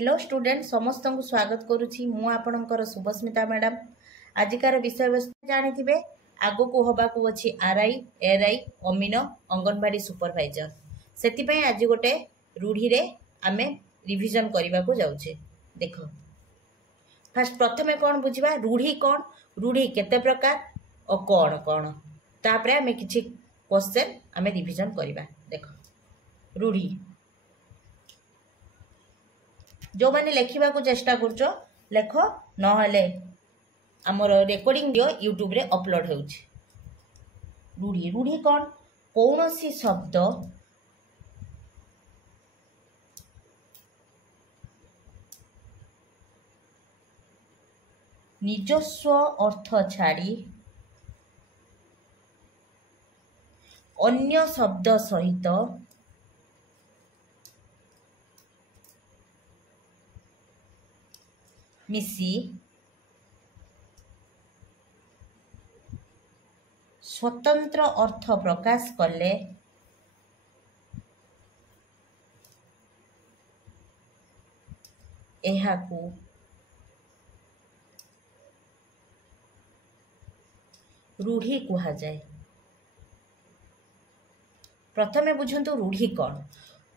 Hello student समस्त को स्वागत करुच्ची मु आपणकर शुभस्मिता मैडम। आजिकार विषय वस्तु जानी आग को हवाक अच्छी आरआई एआरआई अमीन अंगनवाड़ी सुपरभाइजर से आज गोटे रूढ़ी रे आमे रिविजन करने को जाऊे। देख फास्ट प्रथमे कौन बुझा रूढ़ी कौन रूढ़ी केते प्रकार और कौन कौन तापर आमे किछि क्वेश्चन आमे रिविजन करवा। देख रूढ़ी जो मैंने लेखा चेष्टा कर लेख नहले आमर रेकर्डिंग यूट्यूब रे अपलोड हो। रूढ़ी रूढ़ी कौन कौन सी शब्द निजस्व अर्थ छाड़ी अन्य शब्द सहित मिसी स्वतंत्र अर्थ प्रकाश कले एहाकू रूढ़ी कहा जाए। प्रथमे बुझंतु रूढ़ी कौन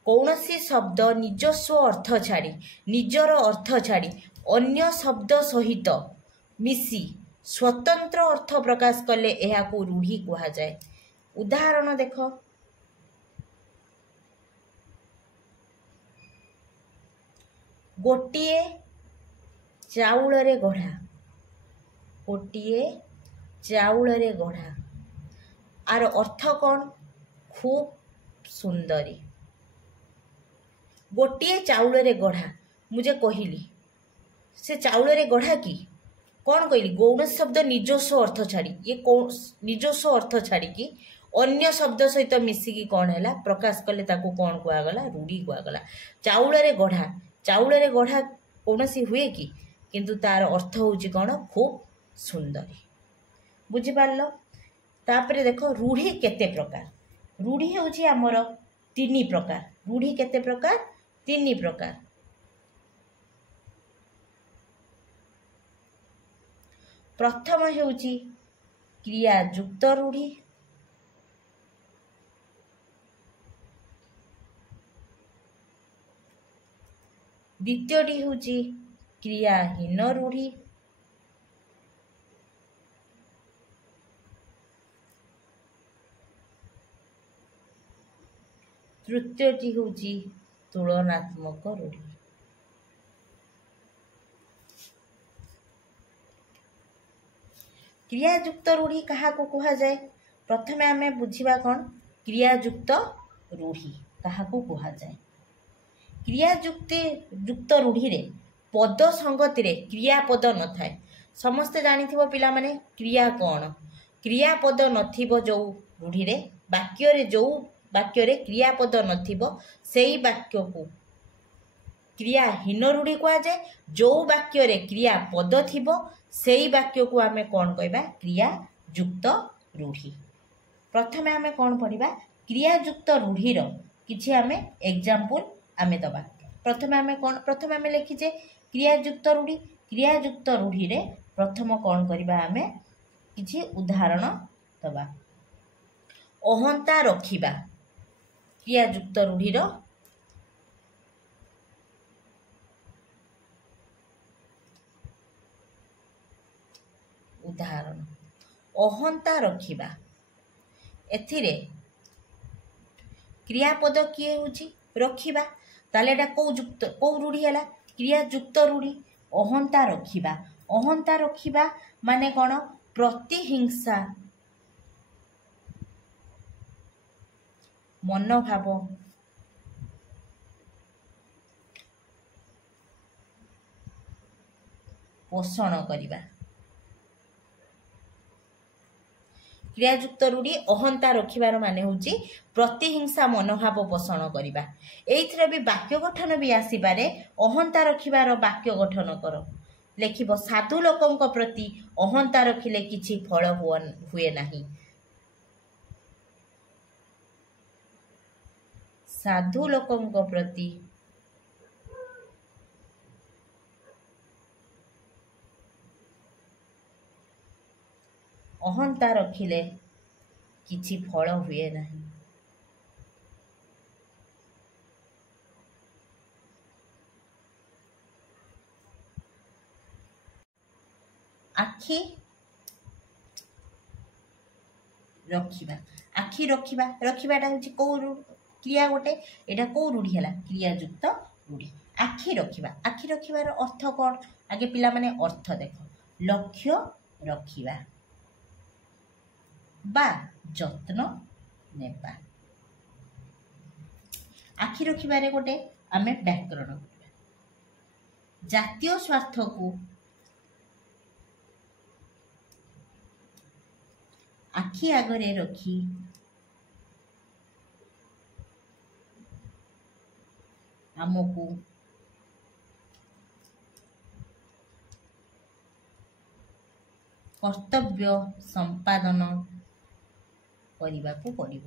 कौन सी शब्द निजस्व अर्थ छाड़ी निजर अर्थ छाड़ी अन्य शब्द सहित मिसी स्वतंत्र अर्थ प्रकाश कले एहाकू रूढ़ी कहा जाए। उदाहरण देख गोटिए चाउल रे गढ़ा गोटिए चाउल रे गढ़ा आर अर्थ कौन खूब सुंदरी। गोटिए चाउल रे गढ़ा मुझे कहली से चाउल रे गढ़ा कि कौन कहली गौण शब्द निजस्व अर्थ छाड़ी ये निजस्व अर्थ छाड़ी कि अन्य शब्द सहित मिसिकी कौन है प्रकाश कले ताको कौन कहगला रूढ़ी कहगला। चाउल रे गढ़ा कौन सी हुए कि किंतु तार अर्थ होची कौन खूब सुंदरी। बुझिपार तापरे देख रूढ़ी केते प्रकार रूढ़ी होची आमर तीन प्रकार रूढ़ी केते प्रकार तीन प्रकार। प्रथम हेउची क्रियायुक्त रूढ़ी द्वितीयटी हेउची क्रियाहीन रूढ़ी तृतीयटी हेउची तुलनात्मक रूढ़ी। क्रियायुक्त रूढ़ी क्या कहा जाए प्रथमे आमे बुझिबा कौन क्रियायुक्त रूढ़ी क्या कहा जाए। क्रियायुक्त रूढ़ी रे पद संगति रे क्रियापद न थाए समस्ते जानिथिबो पिला माने क्रिया कौन क्रियापद नथिबो जो रूढ़ी रे वाक्य रे क्रियापद नथिबो सेई वाक्य को क्रियाहीन रूढ़ी कहा जाए। जो वाक्य रे क्रियापद थिबो सेई वाक्य को आमे कौन कहबा क्रियायुक्त रूढ़ी। प्रथमे आमे कौन पढ़िबा क्रियायुक्त रूढ़ी रो किछि आमे एग्जांपल आमे दबा। प्रथमे आमे लिखिजे क्रियायुक्त रूढ़ी रे प्रथम कौन करिबा आमे किछि उदाहरण दबा। अहंता रखिबा क्रियायुक्त रूढ़ी रो उदाहरण अहंता रखिबा एथिरे क्रियापद किए होची रखिबा ताले एटा को रूढ़ी है क्रियायुक्त रूढ़ी अहंता रखिबा माने कौन प्रतिहिंसा मनोभाव पोषण करिबा। क्रियायुक्त रूढ़ी अहंता रखिबार माने होची प्रतिहिंसा मनोभाव पोषण करिबा। एइथरे भी वाक्य गठन भी आसी पारे अहंता रखिबार वाक्य गठन कर लेखिबो साधु लोकंक प्रति अहंता रखिले किछि फल हुए नाही। साधु लोकंक प्रति ଅହନ୍ତା ରଖିଲେ କିଛି ଫଳ ହୁଏ ନାହିଁ। ଆଖି ରଖିବା, ଆଖି ରଖିବା, ରଖିବାଟା ହେଉଛି କେଉଁ କ୍ରିୟା ଗୋଟେ, ଏଇଟା କେଉଁ ରୂଢ଼ି ହେଲା, କ୍ରିୟାଯୁକ୍ତ ରୂଢ଼ି। ଆଖି ରଖିବା, ଆଖି ରଖିବାର ଅର୍ଥ କ'ଣ? ଆଗେ ପିଲାମାନେ ଅର୍ଥ ଦେଖ। ଲକ୍ଷ୍ୟ ରଖିବା ବା ଯତ୍ନ ନେବା। ଆଖି ରଖିବାରେ ଗୋଟେ ଆମେ ବ୍ୟାକରଣ କରିବା। ଜାତୀୟ ସ୍ୱାର୍ଥକୁ ଆଖି ଆଗରେ ରଖି ଆମକୁ କର୍ତ୍ତବ୍ୟ ସମ୍ପାଦନ କରିବାକୁ ପଡ଼ିବ।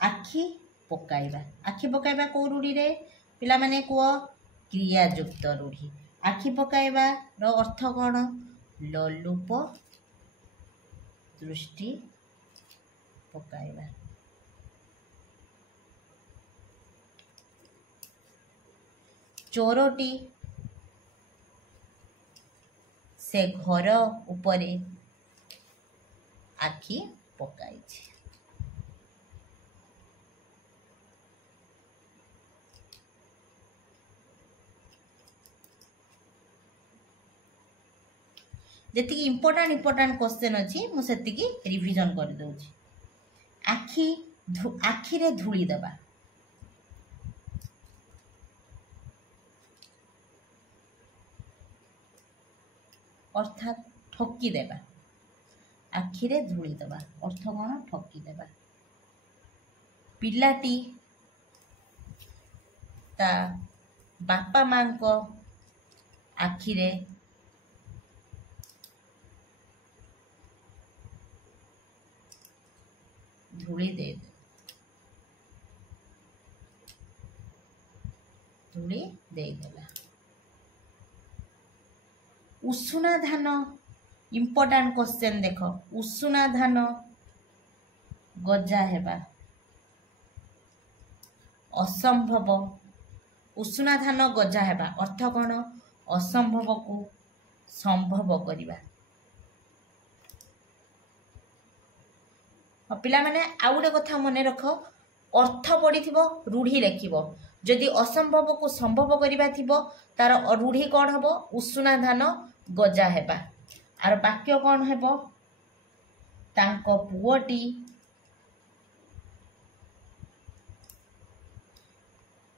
ଆଖି ପକାଇବା, ଆଖି ପକାଇବା କେଉଁ ରୂଢ଼ିରେ ପିଲାମାନେ କୁହ? କ୍ରିୟାଯୁକ୍ତ ରୂଢ଼ି। ଆଖି ପକାଇବାର ଅର୍ଥ କ'ଣ? ଲୋଲୁପ ଦୃଷ୍ଟି ପକାଇବା। ଚୋରଟି ସେ ଘର ଉପରେ ଆଖି ପକାଇଛି। ଯେତିକି ଇମ୍ପୋର୍ଟାଣ୍ଟ କ୍ୱେଶ୍ଚନ୍ ଅଛି ମୁଁ ସେତିକି ରିଭିଜନ୍ କରିଦେଉଛି। ଆଖିରେ ଧୂଳି ଦେବା, ଅର୍ଥାତ୍ ଠକିଦେବା। ଆଖିରେ ଧୂଳି ଦେବା ଅର୍ଥ କ'ଣ? ଠକିଦେବା। ପିଲାଟି ତା ବାପା ମାଙ୍କ ଆଖିରେ ଧୂଳି ଦେଇଦେଲା। ଉଷୁନା ଧାନ, ଇମ୍ପୋର୍ଟାଣ୍ଟ କ୍ୱେଶ୍ଚନ୍ ଦେଖ। ଉଷୁନା ଧାନ ଗଜା ହେବା ଅସମ୍ଭବ। ଉଷୁନା ଧାନ ଗଜା ହେବା ଅର୍ଥ କ'ଣ? ଅସମ୍ଭବକୁ ସମ୍ଭବ କରିବା। ପିଲାମାନେ ଆଉ ଗୋଟେ କଥା ମନେ ରଖ, ଅର୍ଥ ପଡ଼ିଥିବ, ରୂଢ଼ି ଲେଖିବ। ଯଦି ଅସମ୍ଭବକୁ ସମ୍ଭବ କରିବା ଥିବ ତାର ରୂଢ଼ି କ'ଣ ହେବ? ଉଷୁନା ଧାନ ଗଜା ହେବା। ଆର ବାକ୍ୟ କ'ଣ ହେବ? ତାଙ୍କ ପୁଅଟି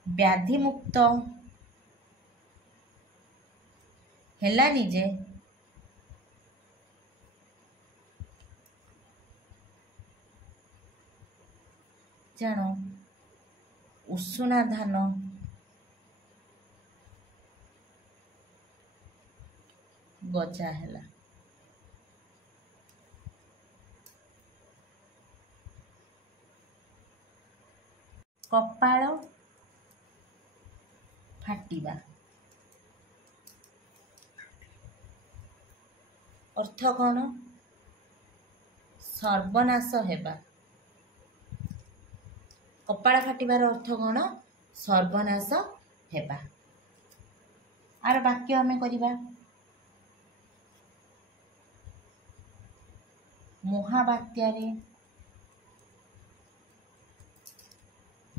ବ୍ୟାଧିମୁକ୍ତ ହେଲାନି ଯେ ଜାଣ ଉଷୁନା ଧାନ ଗଜା ହେଲା। କପାଳ ଫାଟିବା ଅର୍ଥ କ'ଣ? ସର୍ବନାଶ ହେବା। କପାଳ ଫାଟିବାର ଅର୍ଥ କ'ଣ? ସର୍ବନାଶ ହେବା। ଆର ବାକ୍ୟ ଆମେ କରିବା।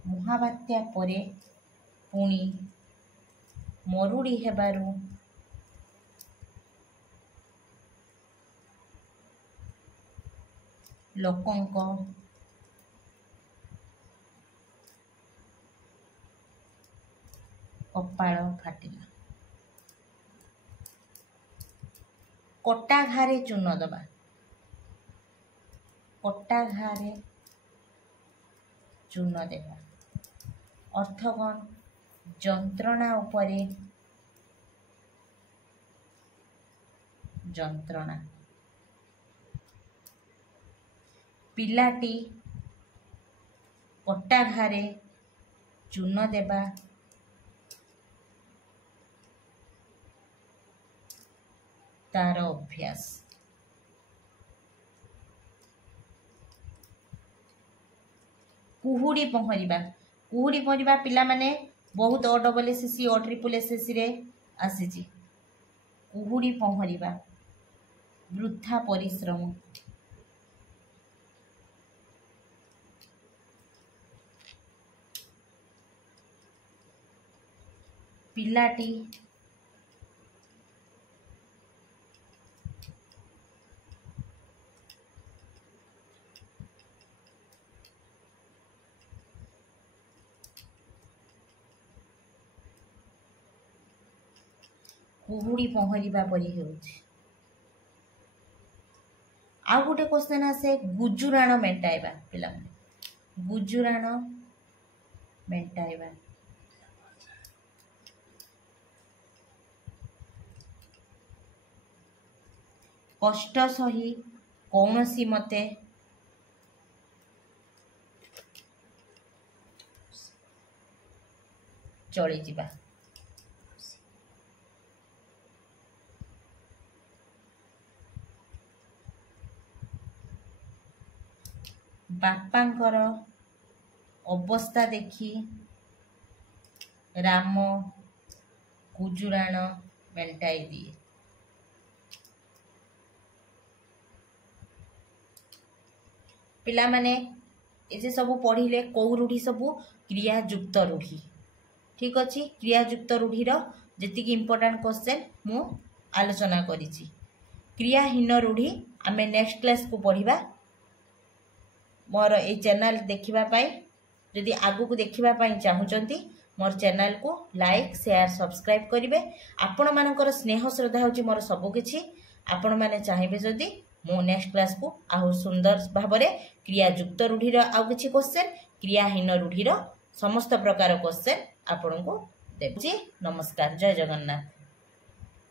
ମହାବାତ୍ୟା ପରେ ପୁଣି ମରୁଡ଼ି ହେବାରୁ ଲୋକଙ୍କ କପାଳ ଫାଟିଲା। କଟା ଘାରେ ଚୂନ ଦେବା। କଟା ଘାରେ ଚୂନ ଦେବା ଅର୍ଥ କ'ଣ? ଯନ୍ତ୍ରଣା ଉପରେ ଯନ୍ତ୍ରଣା। ପିଲାଟି କଟା ଘାରେ ଚୂନ ଦେବା, ତାର ଅଭ୍ୟାସ। କୁହୁଡ଼ି ପହଁରିବା। କୁହୁଡ଼ି ପହଁରିବା ପିଲାମାନେ ବହୁତ ଅ ଡବଲ ଏସ୍ ସି ଅ ଟ୍ରିପଲ ଏସ୍ ରେ ଆସିଛି। କୁହୁଡ଼ି ପହଁରିବା ବୃଥା ପରିଶ୍ରମ। ପିଲାଟି କୁହୁଡ଼ି ପହଁରିବା ପରି ହେଉଛି। ଆଉ ଗୋଟେ କ୍ୱେଶ୍ଚନ୍ ଆସେ ଗୁଜୁରାଣ ମେଣ୍ଟାଇବା। ପିଲାମାନେ ଗୁଜୁରାଣ ମେଣ୍ଟାଇବା। କଷ୍ଟ ସହି କୌଣସି ମତେ ଚଳିଯିବା। ବାପାଙ୍କର ଅବସ୍ଥା ଦେଖି ରାମ ଗୁଜୁରାଣ ମେଣ୍ଟାଇ ଦିଏ। ପିଲାମାନେ ଏ ଯେ ସବୁ ପଢ଼ିଲେ କେଉଁ ରୂଢ଼ି ସବୁ କ୍ରିୟାଯୁକ୍ତ ରୂଢ଼ି। ଠିକ୍ ଅଛି, କ୍ରିୟାଯୁକ୍ତ ରୂଢ଼ିର ଯେତିକି ଇମ୍ପୋର୍ଟାଣ୍ଟ କ୍ୱେଶ୍ଚନ୍ ମୁଁ ଆଲୋଚନା କରିଛି। କ୍ରିୟାହୀନ ରୂଢ଼ି ଆମେ ନେକ୍ସଟ କ୍ଲାସ୍କୁ ପଢ଼ିବା। मोर ये चैनल देखिबा पाई जदि आगु देखिबा पाई चाहूचंती मोर चैनल को लाइक शेयर सब्सक्राइब करिवे। आपण मानकर स्नेह श्रद्धा होची मोर सब किछि। आपण माने चाहिबे जदि मो नेक्स्ट क्लास को आहु सुंदर भाबरे क्रियायुक्त रूढ़ीर आउ किछि क्वेश्चन क्रियाहीन रूढ़ीर समस्त प्रकार क्वेश्चन आपण को देबुची। नमस्कार, जय जगन्नाथ।